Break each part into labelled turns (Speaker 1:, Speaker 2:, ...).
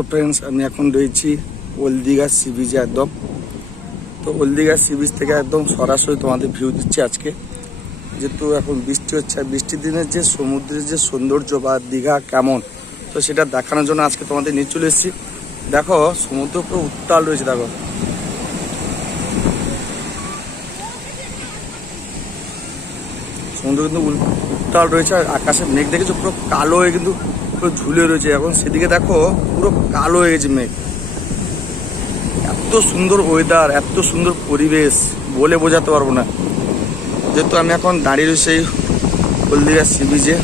Speaker 1: তো ফ্রেন্ডস আমি এখন রয়েছি ওলদিঘা সি বিচে একদম তো ওলদিঘা সি বিচ থেকে একদম সরাসরি তোমাদের ভিউ দিচ্ছি আজকে। যেহেতু এখন বৃষ্টি হচ্ছে, আর বৃষ্টির দিনের যে সমুদ্রের যে সৌন্দর্য বা দীঘা কেমন, তো সেটা দেখানোর জন্য আজকে তোমাদের নিয়ে চলে এসেছি। দেখো, সমুদ্র পুরো উত্তাল রয়েছে, দেখো। সমুদ্র কিন্তু উত্তাল রয়েছে, আর আকাশে মেঘ দেখেছ, পুরো কালো হয়ে কিন্তু পুরো ঝুলে রয়েছে। এখন সেদিকে দেখো, পুরো কালো হয়ে গেছে মেঘ। এত সুন্দর ওয়েদার এত সুন্দর পরিবেশ, বলে বোঝাতে পারব না। যেহেতু আমি এখন দাঁড়িয়ে রয়েছি এই হলদিঘা সি বিচে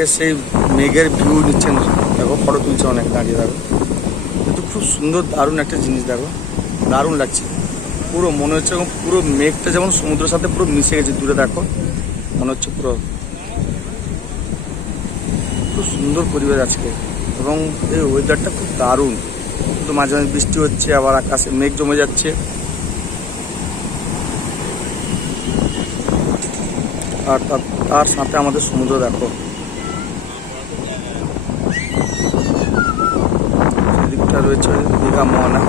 Speaker 1: অনেকে সেই মেঘের ভিউ নিচ্ছেন দেখো ফটো তুলছে অনেক, দাঁড়িয়ে দেখো কিন্তু খুব সুন্দর, দারুণ একটা জিনিস, দেখো। দারুণ লাগছে। পুরো, মনে হচ্ছে এবং পুরো মেঘটা যেমন সমুদ্রের সাথে পুরো মিশে গেছে। দূরে দেখো, মনে হচ্ছে পুরো খুব সুন্দর পরিবেশ আজকে। এবং এই ওয়েদারটা খুব দারুণ। তো মাঝে মাঝে বৃষ্টি হচ্ছে, আবার আকাশে মেঘ জমে যাচ্ছে। আর তার সাথে আমাদের সমুদ্র, দেখো সেদিকটা রয়েছে দীঘা মোহনা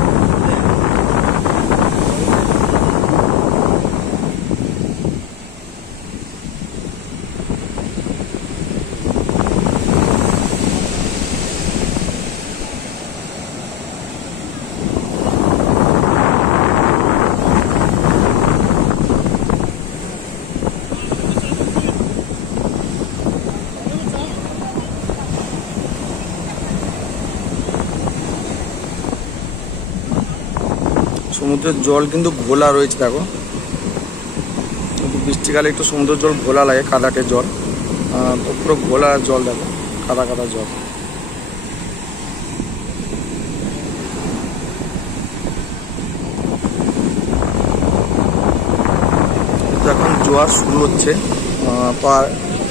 Speaker 1: সমুদ্রের জল কিন্তু ঘোলা রয়েছে, দেখো। কিন্তু বৃষ্টিকালে একটু সমুদ্রের জল ঘোলা লাগে, কাদাটে জল। পুরো ঘোলা জল, দেখো, কাদা কাদা জল। এখন জোয়ার শুরু হচ্ছে।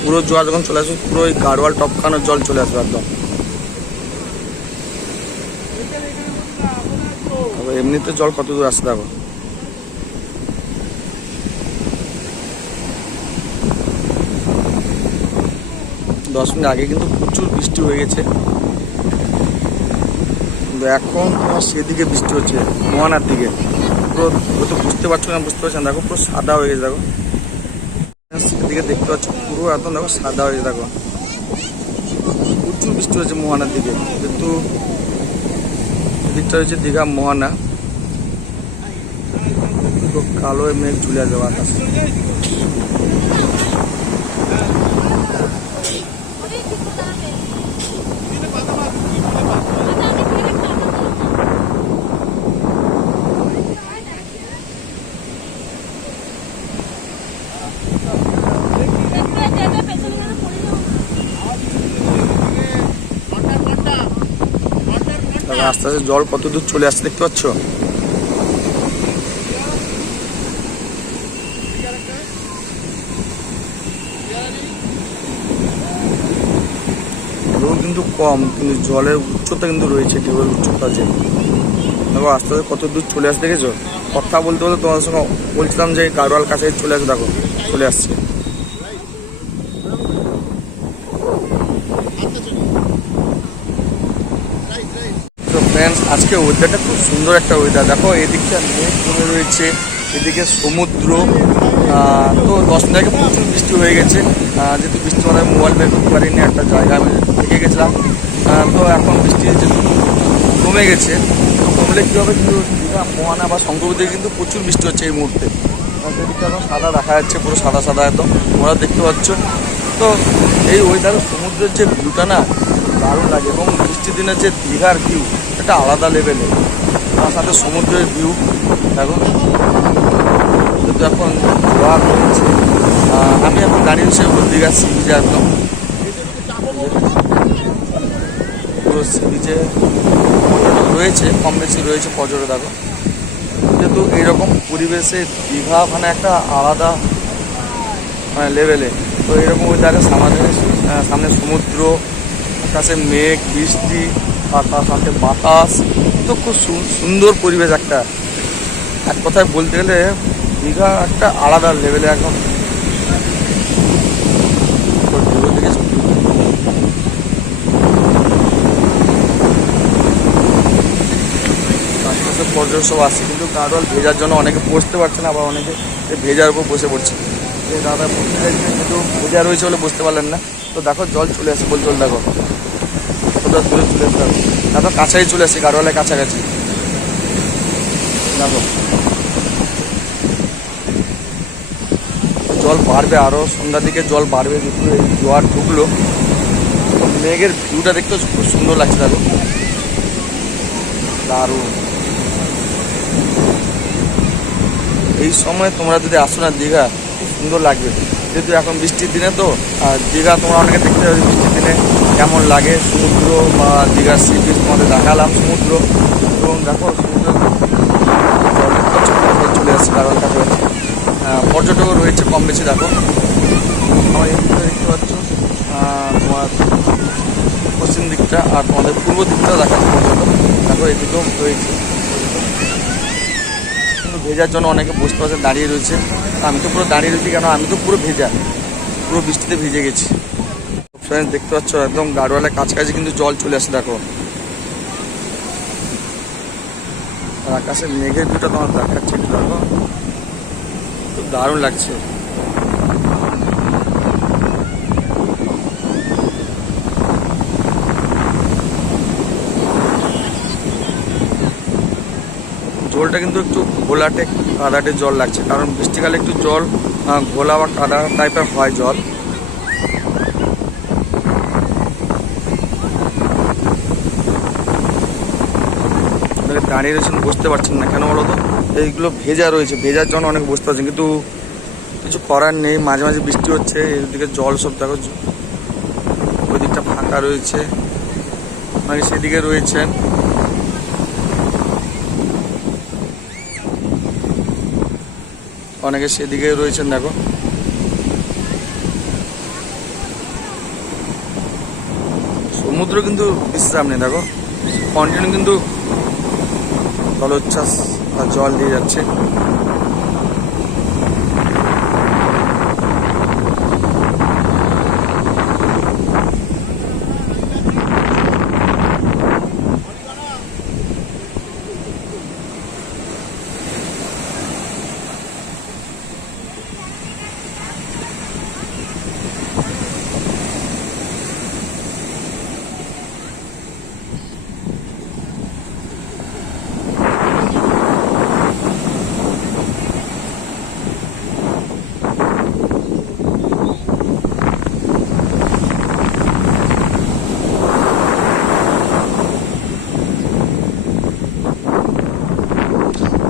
Speaker 1: পুরো জোয়ার যখন চলে আসবে, পুরো ওই গাড়োয়াল টপকানোর জল চলে আসবে একদম। এমনিতে জল কত দূর আসছে দেখো? দশ মিনিট আগে কিন্তু প্রচুর বৃষ্টি হয়ে গেছে। কিন্তু এখন তোমার সেদিকে বৃষ্টি হচ্ছে, মোহানার দিকে। পুরো হয়তো বুঝতে পারছ না, বুঝতে পারছ না। দেখো, পুরো সাদা হয়ে গেছে, দেখো। সেদিকে দেখতে পাচ্ছ, পুরো একদম দেখো সাদা হয়ে দেখো। প্রচুর বৃষ্টি হয়েছে মোহানার দিকে। কিন্তু এদিকটা হচ্ছে দীঘা মোহনা। পুরো কালো মেঘ ঝুলে যাওয়া আকাশে আস্তে আস্তে জল কত দূর চলে আসছে দেখতে পাচ্ছ ঢেউ কিন্তু কম, কিন্তু জলের উচ্চতা কিন্তু রয়েছে, ঢেউয়ের উচ্চতা যে। দেখো, আস্তে আস্তে কত দূর চলে আসছে, দেখেছ? কথা বলতে বলতে তোমাদের সঙ্গে বলছিলাম যে গাড়োয়াল কাছে চলে আসবে, দেখো, চলে আসছে। তো আজকে ওয়েদারটা খুব সুন্দর একটা ওয়েদার দেখো, এদিকটা মেঘ জমে রয়েছে, এদিকে সমুদ্র তো দশ মিনিট আগে প্রচুর বৃষ্টি হয়ে গেছে। যেহেতু বৃষ্টি মানে মোবাইল বের করতে পারিনি, একটা জায়গা আমি থেকে গেছিলাম। তো এখন বৃষ্টি যেহেতু কমে গেছে। তো কমলে কী হবে কিন্তু দীঘা মোহানা বা শঙ্করপুর কিন্তু প্রচুর বৃষ্টি হচ্ছে এই মুহূর্তে। এখন সাদা দেখা যাচ্ছে, পুরো সাদা সাদা একদম। তোমরা দেখতে পাচ্ছ। তো এই ওয়েদারে সমুদ্রের যে ভিউটা না, দারুণ লাগে এবং বৃষ্টির দিনের যে দীঘার ভিউ এটা আলাদা লেভেলের তার সাথে সমুদ্রের ভিউ এখন জোয়ার রয়েছে আহ, আমি এখন দাঁড়িয়ে রয়েছি দীঘার সি বিচে একদম পুরো সি বিচে পর্যটক রয়েছে কম বেশি রয়েছে পর্যটক যেহেতু এইরকম পরিবেশে দীঘা মানে একটা আলাদা মানে লেভেলে তো এরকম ওয়েদারে সামনে সামনে সমুদ্র আকাশে মেঘ বৃষ্টি আর তার সাথে বাতাস। তো খুব সু- সুন্দর পরিবেশ একটা। এক কথায় বলতে গেলে দীঘা একটা আলাদা লেভেলে এখন। পর্যটক সব আসছে, কিন্তু গাড়োয়াল ভেজার জন্য অনেকে বসতে পারছে না আবার অনেকে ভেজার উপর বসে পড়ছে। যে দাদা বসতে চাইছিলেন কিন্তু ভেজা রয়েছে বলে বসতে পারলেন না। তো দেখো জল চলে আসে বল জল দেখো। কতটা দূরে চলে আসতে দেখো কাছাই চলে আসছে, গাড়োয়ালের কাছাকাছি। দেখো। জল বাড়বে আরও সন্ধ্যার দিকে জল বাড়বে, যেহেতু এই জোয়ার ঢুকলো। মেঘের ভিউটা দেখতে খুব সুন্দর লাগছে, দেখো। দারুণ। এই সময় তোমরা যদি আসো না দীঘা সুন্দর লাগবে। যেহেতু এখন বৃষ্টির দিনে তো, আর দীঘা তোমরা অনেকে দেখতে পাবে বৃষ্টির দিনে কেমন লাগে। সমুদ্র বা দীঘার সি বিচ তোমাদের দেখালাম, সমুদ্র। এবং দেখো, সমুদ্র চলে আসছে, কারণ পর্যটকও রয়েছে কম বেশি, দেখো। আমার এই দিকটা দেখতে পাচ্ছ তোমার পশ্চিম দিকটা আর তোমাদের পূর্ব দিকটাও দেখাচ্ছে পর্যটক। দেখো এদিকেও রয়েছে। ভেজার জন্য অনেকে বসতে পারছে দাঁড়িয়ে রয়েছে। আমি তো পুরো দাঁড়িয়ে রয়েছি কেন? আমি তো পুরো ভেজা। পুরো বৃষ্টিতে ভিজে গেছি। ফ্রেন্ডস দেখতে পাচ্ছ, একদম গাড়োয়ালের কাছাকাছি কিন্তু জল চলে আসে, দেখো। আর আকাশে মেঘের ভিউটা তোমার দেখাচ্ছে, একটু দেখো। খুব দারুণ লাগছে। জলটা কিন্তু একটু ঘোলাটে কাদাটে জল লাগছে, কারণ বৃষ্টিকালে একটু জল ঘোলা বা কাদা টাইপের হয় জল। দাঁড়িয়ে রয়েছেন বুঝতে পারছেন না। কেন বলো তো এইগুলো ভেজা রয়েছে, ভেজার জন্য অনেক বুঝতে পারছেন, কিন্তু কিছু করার নেই। মাঝে মাঝে বৃষ্টি হচ্ছে, এদিকে জল সব দেখো ওই দিকটা ফাঁকা রয়েছে। মানে সেদিকে রয়েছেন। অনেকে সেদিকে রয়েছেন, দেখো। সমুদ্র কিন্তু বিশ্রাম নেই, দেখো। কন্টিনিউ কিন্তু জলোচ্ছ্বাস বা জল দিয়ে যাচ্ছে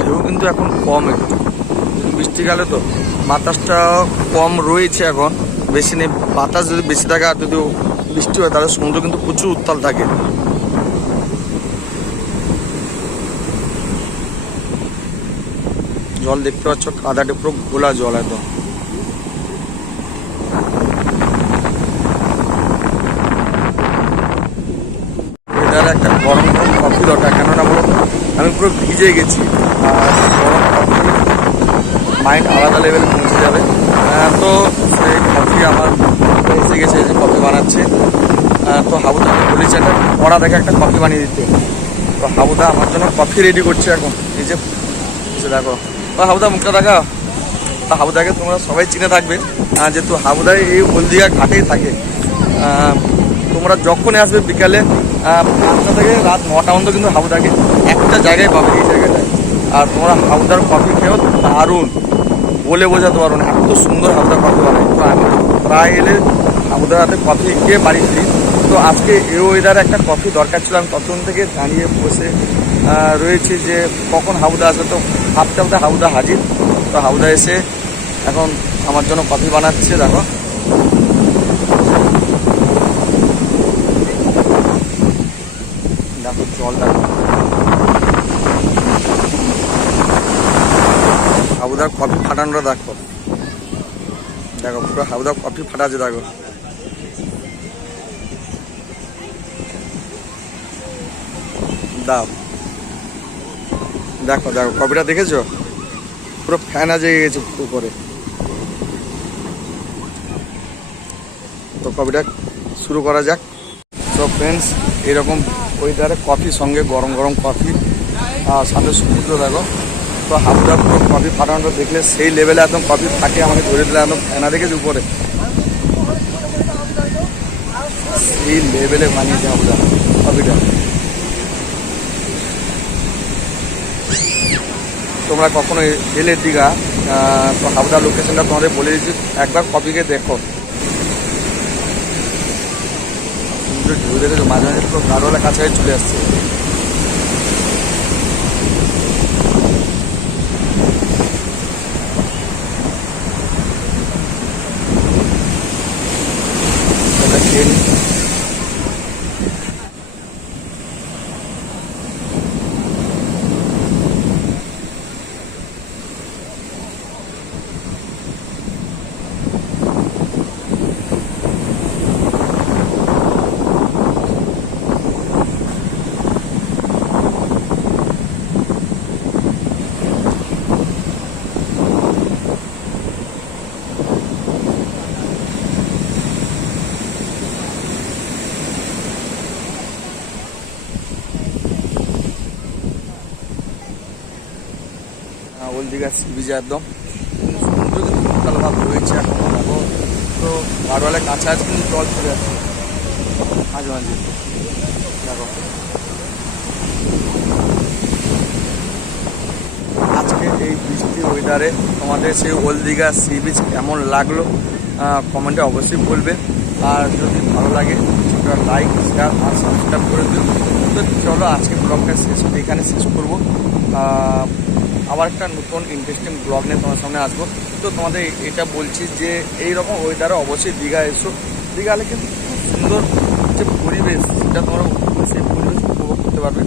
Speaker 1: ঢেউ কিন্তু এখন কম একটু। বৃষ্টিকালে তো বাতাসটা কম রয়েছে এখন। বেশি নেই, বাতাস যদি বেশি থাকে আর যদি বৃষ্টি হয় তাহলে সমুদ্র কিন্তু প্রচুর উত্তাল থাকে। জল দেখতে পাচ্ছ, কাদাটে পুরো গোলা জল একদম। একটা গরম গরম কফি দরকার, কেননা বলো আমি পুরো ভিজে গেছি। আর মাইন্ড আলাদা লেভেল পৌঁছে যাবে। তো সেই কফি আমার এসে গেছে যে কফি বানাচ্ছে। তো হাবুদা আমি বলেছি, একটা কড়া দেখে একটা কফি বানিয়ে দিতে। তো হাবুদা আমার জন্য কফি রেডি করছে এখন। এই যে দেখো। তো হাবুদা, মুখটা দেখা। তা হাবুদাকে তোমরা সবাই চিনে থাকবে। যেহেতু হাবুদা এই হলদিয়া ঘাটেই থাকে। তোমরা যখনই আসবে বিকালে পাঁচটা থেকে রাত নটা পর্যন্ত কিন্তু হাবুদাকে একটা জায়গায় পাবে এই জায়গাটায়। আর তোমরা হাবুদার কফি খেয়েও দারুণ। বলে বোঝাতে পারো না, এত সুন্দর হাবুদার কফি বানায় তো আমি প্রায় এলে হাবুদার হাতে কফি খেয়ে বাড়ি ফিরি। তো আজকে এ ওয়েদারে একটা কফি দরকার ছিল, আমি তখন থেকে দাঁড়িয়ে বসে রয়েছি যে কখন হাবুদা আসবে। তো ভাবতে ভাবতে হাবুদা হাজির। তো হাবুদা এসে এখন আমার জন্য কফি বানাচ্ছে, দেখো। দেখো জল, দেখো। হাবুদার কফি ফাটানোটা দেখো দেখো, পুরো হাওদা কফি ফাটা আছে, দেখো। দাও। দেখো দেখো, কপিটা দেখেছ? পুরো ফ্যান জেগে গেছে উপরে। তো কপিটা শুরু করা যাক। তো ফ্রেন্ডস এরকম ওয়েদারে কফি সঙ্গে গরম গরম কফি আর সাথে সমুদ্র, দেখো। তো হাবুদা পুরো কফি ফাটানোটা দেখলে সেই লেভেলে একদম কফি ফাটে আমাকে ধরে দিলে একদম ফেনা দেখেছি উপরে। সেই লেভেলে বানিয়েছে হাবুদা কফিটা তোমরা কখনো এলে দীঘা তো হাবড়া লোকেশনটা তোমাদের বলে দিচ্ছি, একবার কপিকে দেখো। ঢেউ দেখেছ, মাঝে মাঝে পুরো গাড়োয়ালা কাছাকাছি চলে আসছে এটা খেয়ে নিই। আহ, ওল দীঘা সি বিচে একদম। সমুদ্র কিন্তু উত্তাল ভাব রয়েছে এখন দেখো তো বারোয়ালের কাছাকাছি কিন্তু জল চলে যাচ্ছে। মাঝে মাঝে। দেখো। আজকে এই বৃষ্টি ওয়েদারে তোমাদের সেই ওল দীঘা সি বিচ কেমন লাগল কমেন্টে অবশ্যই বলবে। আর যদি ভালো লাগে সেটা লাইক শেয়ার আর সাবস্ক্রাইব করে দিও। তো চলো আজকে ব্লগটা শেষ, এখানে শেষ করব। আবার একটা নতুন ইন্টারেস্টিং ব্লগ নিয়ে তোমার সামনে আসব। তো তোমাদের এটা বলছি যে এই রকম ওয়েদারে অবশ্যই দীঘা এসো। দীঘা কিন্তু খুব সুন্দর যে পরিবেশ সেটা তোমরা সেই পরিবেশ উপভোগ করতে পারবে।